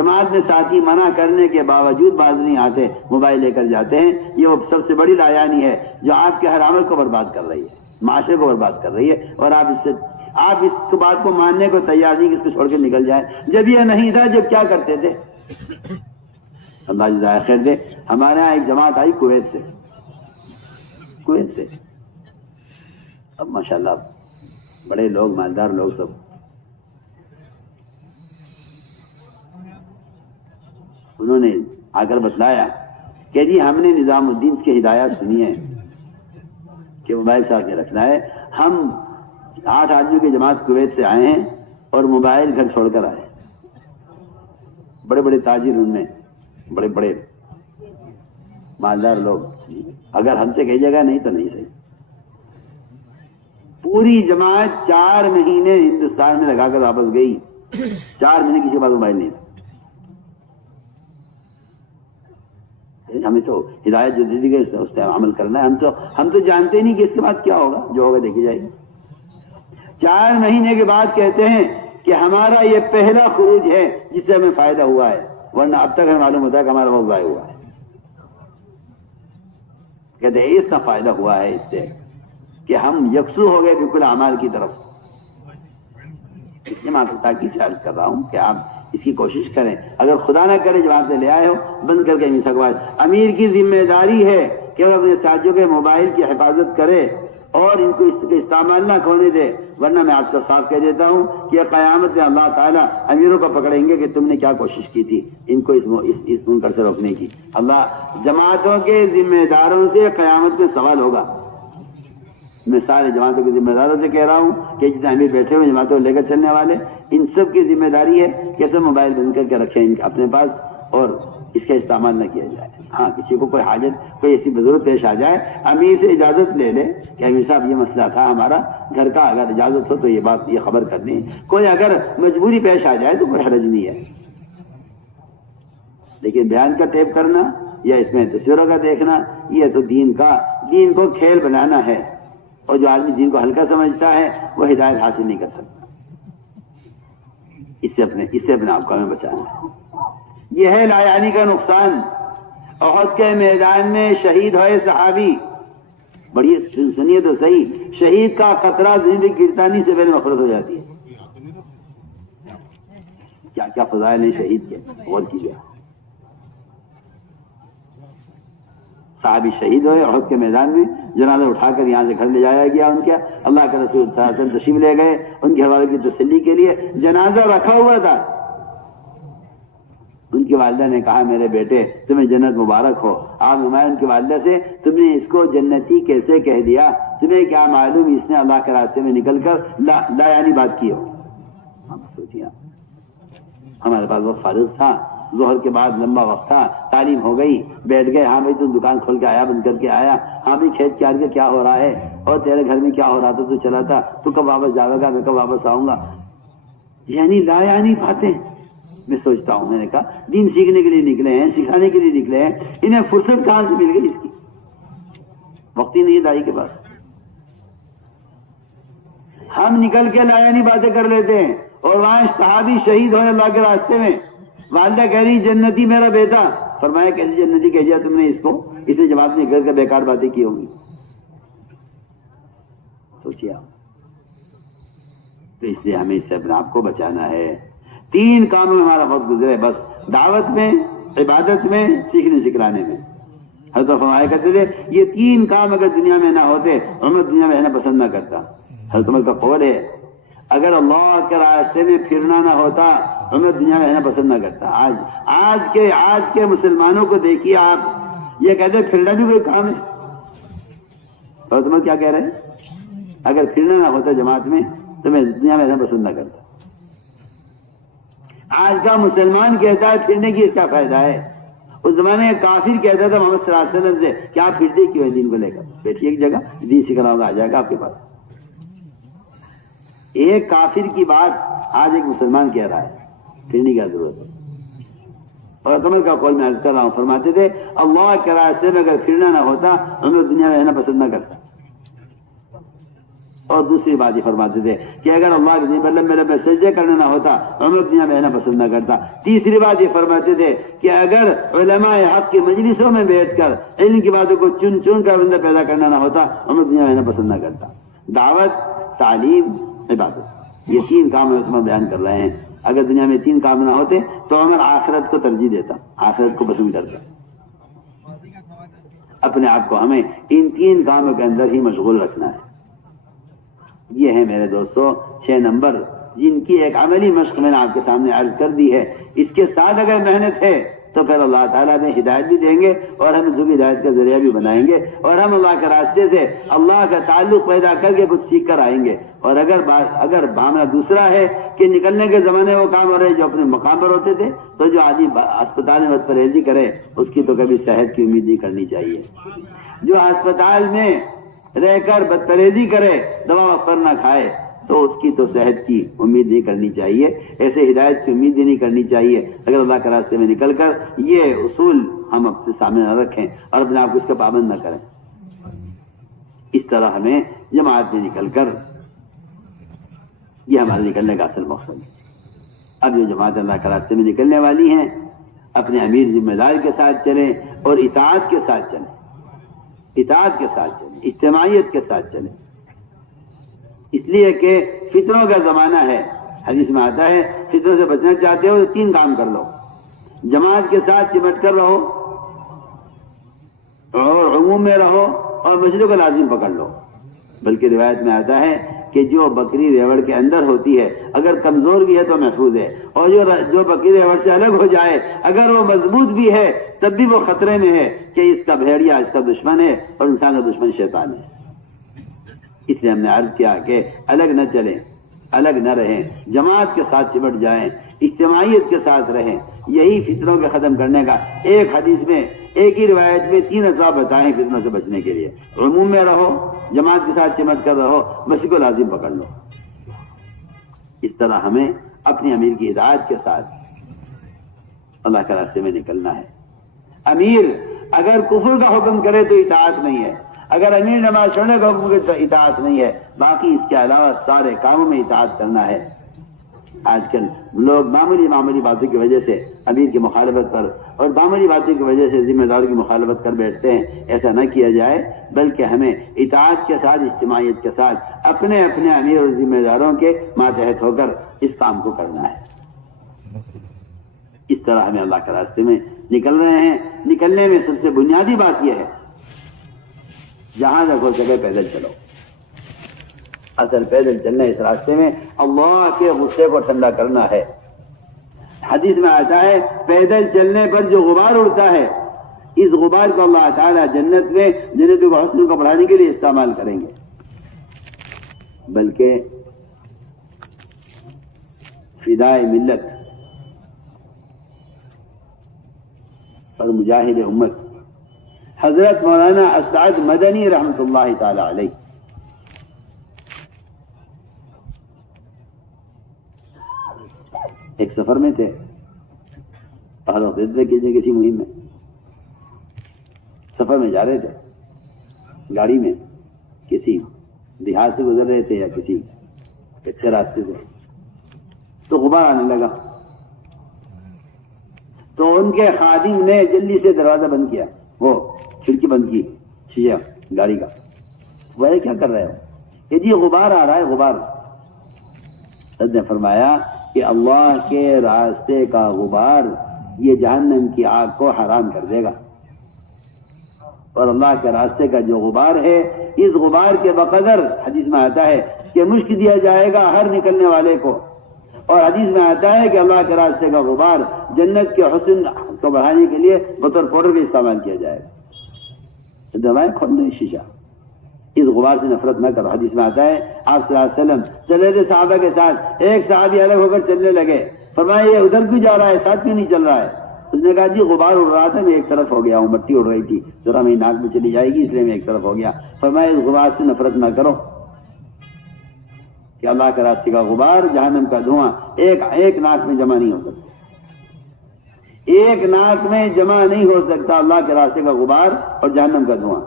جماعت میں ساتھی منع کرنے کے باوجود باز نہیں آتے، موبائل لے کر جاتے ہیں. یہ وہ سب سے بڑی لایانی ہے جو آپ کے ہر عمل کو برباد کر رہی ہے، معاشرے کو برباد کر رہی ہے. اور آپ اس بات کو ماننے کو تیار نہیں کہ اس کو چھوڑ کے نکل جائیں. جب یہ نہیں تھا جب کیا کرتے تھے؟ اللہ جزائے خیر دے. ہمارے یہاں ایک جماعت آئی کویت سے. اب ماشاءاللہ بڑے لوگ، مالدار لوگ سب. انہوں نے آ کر بتلایا کہ جی ہم نے نظام الدین کی ہدایات سنی ہے کہ موبائل ساتھ میں رکھنا ہے. ہم 8 آدمیوں کی جماعت کویت سے آئے ہیں اور موبائل گھر چھوڑ کر آئے. بڑے بڑے تاجر ان میں، بڑے بڑے مالدار لوگ. اگر ہم سے کہیے گا نہیں تو نہیں صحیح. پوری جماعت 4 مہینے ہندوستان میں لگا کر واپس گئی. 4 مہینے کسی کے پاس موبائل نہیں تھا. ہمیں تو ہدایت جو دی گئی اس پہ عمل کرنا ہے. ہم تو جانتے ہی نہیں کہ اس کے بعد کیا ہوگا. جو ہوگا دیکھی جائے گی. 4 مہینے کے بعد کہتے ہیں کہ ہمارا یہ پہلا خروج ہے جس سے ہمیں فائدہ ہوا ہے، ورنہ اب تک ہمیں معلوم ہوتا ہے کہ ہمارا وقت ضائع ہوا ہے. کہتے ہیں اس کا فائدہ ہوا ہے اس سے کہ ہم یکسو ہو گئے بالکل اعمال کی طرف. اس لیے میں تاکید سے عرض کر رہا ہوں کہ آپ اس کی کوشش کریں. اگر خدا نہ کرے جب آپ سے لے آئے ہو بند کر کے نہیں سکوا. امیر کی ذمہ داری ہے کہ وہ اپنے ساتھیوں کے موبائل کی حفاظت کرے اور ان کو اس کا استعمال نہ کھونے دے. ورنہ میں آپ کو صاف کہہ دیتا ہوں کہ قیامت میں اللہ تعالیٰ امیروں کو پکڑیں گے کہ تم نے کیا کوشش کی تھی ان کو اس منکر سے روکنے کی. اللہ جماعتوں کے ذمہ داروں سے قیامت میں سوال ہوگا. میں سارے جماعتوں کے ذمہ داروں سے کہہ رہا ہوں کہ جتنے امیر بیٹھے ہوئے جماعتوں کو لے کر چلنے والے، ان سب کی ذمہ داری ہے کہ سب موبائل بند کر کے رکھیں اپنے پاس اور اس کا استعمال نہ کیا جائے. ہاں کسی کو کوئی حاجت، کوئی ایسی ضرورت پیش آ جائے، امیر سے اجازت لے لے کہ امیر صاحب یہ مسئلہ تھا ہمارا گھر کا، اگر اجازت ہو تو یہ خبر کر دیں. کوئی اگر مجبوری پیش آ جائے تو کوئی حرج نہیں ہے. لیکن بیان کا ٹیپ کرنا یا اس میں تصویروں کا دیکھنا، یہ تو دین کو کھیل بنانا ہے. اور جو آدمی دین کو ہلکا سمجھتا ہے وہ ہدایت حاصل نہیں کر سکتا. اس سے اپنے آپ کو ہمیں بچانا ہے. یہ ہے لایانی کا نقصان. احد کے میدان میں شہید ہوئے صحابی، بڑی سنیے تو صحیح، شہید کا قطرہ زمین پہ گرتا نہیں سے پہلے مغفرت ہو جاتی ہے. کیا کیا فضائل ہیں شہید کے، غور کیجیے. صحابی شہید ہوئے احد کے میدان میں، جنازہ اٹھا کر یہاں سے گھر لے جایا گیا. ان کے اللہ کے رسول صلی اللہ علیہ وسلم تشریف لے گئے ان کے حوالے کی تسلی کے لیے. جنازہ رکھا ہوا تھا. ان کی والدہ نے کہا میرے بیٹے تمہیں جنت مبارک ہو. آپ نمائیں ان کی والدہ سے تم نے اس کو جنتی کیسے کہہ دیا؟ تمہیں کیا معلوم اس نے اللہ کے راستے میں نکل کر لا یعنی بات کی ہو. ہم سوچیا ہمارے پاس وقت فارغ تھا، ظہر کے بعد لمبا وقت تھا، تعلیم ہو گئی، بیٹھ گئے. ہاں بھائی تم دکان کھول کے آیا، بند کر کے آیا. ہاں بھائی کھیت کے آگے کیا ہو رہا ہے اور تیرے گھر میں کیا ہو رہا تھا، تو چلا تھا، تو کب واپس جاوے گا، میں کب واپس آؤں گا. یعنی لا یعنی باتیں. میں سوچتا ہوں، میں نے کہا دین سیکھنے کے لیے نکلے ہیں، سکھانے کے لیے نکلے ہیں، انہیں فرصت کہاں سے مل گئی اس کی؟ وقت ہی نہیں ہے دائی کے پاس. ہم نکل کے لا یعنی باتیں کر لیتے ہیں اور وہاں صحابی شہید ہوئے اللہ کے راستے میں. والدہ کہہ رہی جنتی میرا بیٹا. فرمایا کیسی جنتی کہہ دیا تم نے اس کو؟ اس نے جماعت میں نکل کر بیکار باتیں کی ہوں گی. سوچیے آپ. تو اس لیے ہمیں اس سے اپنے آپ کو بچانا ہے. 3 کاموں میں ہمارا وقت گزرے بس، دعوت میں، عبادت میں، سیکھنے سکھلانے میں. حضرت فرمایا کرتے تھے یہ 3 کام اگر دنیا میں نہ ہوتے عمر دنیا میں رہنا پسند نہ کرتا. حضرت عمر کا قول ہے اگر اللہ کے راستے میں پھرنا نہ ہوتا عمر دنیا میں رہنا پسند نہ کرتا. آج کے مسلمانوں کو دیکھیے آپ، یہ کہتے ہیں پھرنا بھی کوئی کام ہے. حضرت عمر کیا کہہ رہے ہیں؟ اگر پھرنا نہ ہوتا جماعت میں تو میں دنیا میں رہنا پسند نہ کرتا. آج کا مسلمان کہتا ہے پھرنے کی اس کا فائدہ ہے. اس زمانے میں کافر کہتا تھا محمد صلی اللہ علیہ وسلم سے کہ آپ پھرتے کیوں ہیں دین کو لے کر؟ بیٹھیے ایک جگہ، دین سکھلاؤں گا، آ جائے گا آپ کے پاس. ایک کافر کی بات آج ایک مسلمان کہہ رہا ہے، پھرنے کی ضرورت ہے. اور عمر کا قول میں عرض کر رہا ہوں، فرماتے تھے اللہ کے راستے میں اگر پھرنا نہ ہوتا عمر دنیا میں رہنا پسند نہ کرتا. اور دوسری بات یہ فرماتے تھے کہ اگر اللہ کے مطلب میرے پہ سجدے کرنا نہ ہوتا عمر دنیا میں رہنا پسند نہ کرتا۔ تیسری بات یہ فرماتے تھے کہ اگر علماء حق کی مجلسوں میں بیٹھ کر علم کی باتوں کو چن چن کر بندہ پیدا کرنا نہ ہوتا عمر دنیا میں رہنا پسند نہ کرتا۔ دعوت، تعلیم، عبادت، یہ تین کام اس میں بیان کر رہے ہیں۔ اگر دنیا میں تین کام نہ ہوتے تو عمر آخرت کو ترجیح دیتا، آخرت کو پسند کرتا۔ اپنے آپ کو ہمیں ان تین کاموں کے اندر ہی مشغول رکھنا ہے۔ یہ ہے میرے دوستو 6 نمبر جن کی ایک عملی مشق میں نے آپ کے سامنے عرض کر دی ہے۔ اس کے ساتھ اگر محنت ہے تو پھر اللہ تعالیٰ میں ہدایت بھی دیں گے اور ہمیں ذوق ہدایت کا ذریعہ بھی بنائیں گے، اور ہم اللہ کے راستے سے اللہ کا تعلق پیدا کر کے کچھ سیکھ کر آئیں گے۔ اور اگر معاملہ دوسرا ہے کہ نکلنے کے زمانے وہ کام ہو رہے جو اپنے مقام پر ہوتے تھے، تو جو آدمی اسپتال میں بد پرہیزی کرے اس کی تو کبھی صحت کی امید نہیں کرنی چاہیے۔ جو اسپتال میں رہ کر بد پرہیزی کرے، دوا پر نہ کھائے، تو اس کی تو صحت کی امید نہیں کرنی چاہیے، ایسے ہدایت کی امید بھی نہیں کرنی چاہیے۔ اگر اللہ کے راستے میں نکل کر یہ اصول ہم اپنے سامنے نہ رکھیں اور اپنے آپ کو اس کا پابند نہ کریں، اس طرح ہمیں جماعت میں نکل کر، یہ ہمارے نکلنے کا اصل مقصد ہے۔ اب جو جماعت اللہ کے راستے میں نکلنے والی ہیں اپنے امیر ذمہ دار کے ساتھ چلیں اور اطاعت کے ساتھ چلیں، اطاعت کے ساتھ چلیں، اجتماعیت کے ساتھ چلیں، اس لیے کہ فتنوں کا زمانہ ہے۔ حدیث میں آتا ہے فتنوں سے بچنا چاہتے ہو تو 3 کام کر لو، جماعت کے ساتھ چمٹ کر رہو اور عموم میں رہو اور مسجدوں کا لازم پکڑ لو۔ بلکہ روایت میں آتا ہے کہ جو بکری ریوڑ کے اندر ہوتی ہے اگر کمزور بھی ہے تو محفوظ ہے، اور جو بکری ریوڑ سے الگ ہو جائے اگر وہ مضبوط بھی ہے تب بھی وہ خطرے میں ہے کہ اس کا بھیڑیا اس کا دشمن ہے اور انسان کا دشمن شیطان ہے۔ اس لیے ہم نے عرض کیا کہ الگ نہ چلیں، الگ نہ رہیں، جماعت کے ساتھ چمٹ جائیں، اجتماعیت کے ساتھ رہیں۔ یہی فتنوں کے ختم کرنے کا ایک حدیث میں، ایک ہی روایت میں 3 اسباب بتائیں فتنوں سے بچنے کے لیے۔ عموم میں رہو، جماعت کے ساتھ چمٹ کر رہو، مسجد کو لازم پکڑ لو۔ اس طرح ہمیں اپنی امیر کی ہدایت کے ساتھ اللہ کے راستے میں نکلنا ہے۔ امیر اگر کفر کا حکم کرے تو اطاعت نہیں ہے، اگر امیر نماز چھوڑنے کا حکم کرے تو اطاعت نہیں ہے، باقی اس کے علاوہ سارے کاموں میں اطاعت کرنا ہے۔ آج کل لوگ معمولی باتوں کی وجہ سے امیر کی مخالفت پر اور معمولی باتوں کی وجہ سے ذمہ داروں کی مخالفت کر بیٹھتے ہیں۔ ایسا نہ کیا جائے، بلکہ ہمیں اطاعت کے ساتھ، اجتماعیت کے ساتھ اپنے اپنے امیر اور ذمہ داروں کے ماتحت ہو کر اس کام کو کرنا ہے۔ اس طرح ہمیں اللہ کے راستے میں نکل رہے ہیں۔ نکلنے میں سب سے بنیادی بات یہ ہے جہاں تک ہو سکے پیدل چلو۔ اصل پیدل چلنا اس راستے میں اللہ کے غصے کو ٹھنڈا کرنا ہے۔ حدیث میں آتا ہے پیدل چلنے پر جو غبار اڑتا ہے اس غبار کو اللہ تعالیٰ جنت میں جنت کو حسن کو بڑھانے کے لیے استعمال کریں گے۔ بلکہ فدائے ملت اور مجاہد امت حضرت مولانا اسعد مدنی رحمۃ اللہ تعالی علیہ ایک سفر میں تھے، پہاڑوں پہ کسی مہم میں سفر میں جا رہے تھے، گاڑی میں کسی دیہات سے گزر رہے تھے یا کسی کچے راستے سے، تو غبار آنے لگا، تو ان کے خادم نے جلدی سے دروازہ بند کیا، وہ کھڑکی بند کی شیشہ گاڑی کا۔ وہ کیا کر رہے ہو؟ کہ جی غبار آ رہا ہے، غبار۔ حضرت نے فرمایا کہ اللہ کے راستے کا غبار یہ جہنم کی آگ کو حرام کر دے گا، اور اللہ کے راستے کا جو غبار ہے اس غبار کے بقدر حدیث میں آتا ہے کہ مشک دیا جائے گا ہر نکلنے والے کو، اور حدیث میں آتا ہے کہ اللہ کے راستے کا غبار جنت کے حسن کو بڑھانے کے لیے بطور پاؤڈر کا استعمال کیا جائے گا۔ دوائیں کھول دیں شیشہ، اس غبار سے نفرت نہ کرو۔ حدیث میں آتا ہے آپ صلی اللہ علیہ وسلم چلے تھے صحابہ کے ساتھ، ایک صحابی الگ ہو کر چلنے لگے، فرمایا یہ ادھر کیوں جا رہا ہے، ساتھ کیوں نہیں چل رہا ہے؟ اس نے کہا جی غبار اڑ رہا تھا، میں ایک طرف ہو گیا ہوں، مٹی اڑ رہی تھی، ذرا میری ناک میں چلی جائے گی اس لیے میں ایک طرف ہو گیا۔ فرمایا اس غبار سے نفرت نہ کرو کہ اللہ کے راستے کا غبار جہنم کا دھواں ایک ناک میں جمع نہیں ہو سکتا، ایک ناک میں جمع نہیں ہو سکتا اللہ کے راستے کا غبار اور جہنم کا دھواں۔